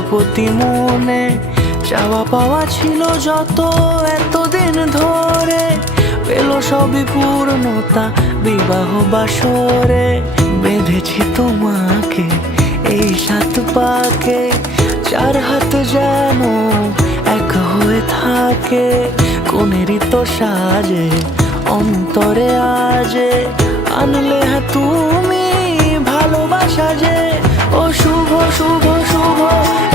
প্রজাপতি মনে চাওয়া পাওয়া ছিল যত এতদিন ধরে, পেল সবই পূর্ণতা বিবাহ বাসরে। বেঁধেছি তোমাকে এই 7 পাকে, 4 হাত যেন এক হয়ে থাকে। কোনেরই তো সাজে অন্তরে আজে, আনলে হ্যাঁ তুমি ভালোবাসা যে। ও শুভ শুভ শুভ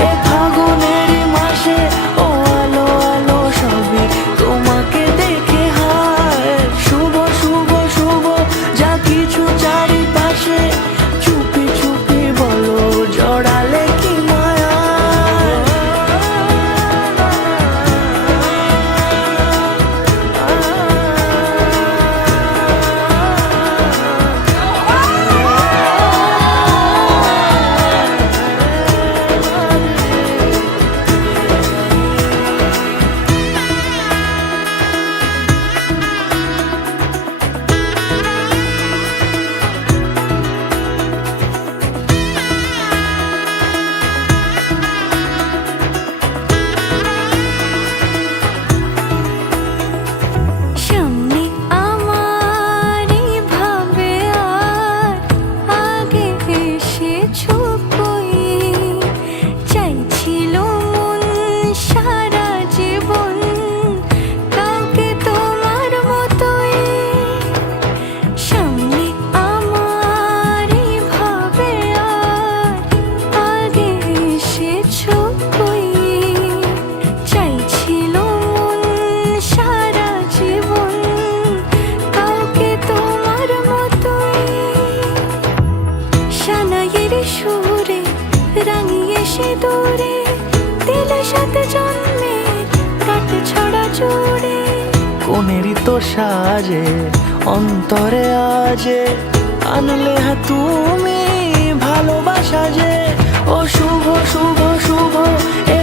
এ ফাগুনেরই মাসে, ও আলো আলো সবই তোমাকে দেখে হায়। শুভ শুভ শুভ যা কিছু চারিপাশে, চুপি চুপি বলো জড়ালে কি মায়া। সুরে রাঙিয়ে সে দূরে দিল 7 জন্মের কাট ছড়া জুড়ে। কোনেরই তো সাজে অন্তরে আজে, আনলে হ্যাঁ তুমি ভালোবাসা যে। ও শুভ শুভ শুভ এ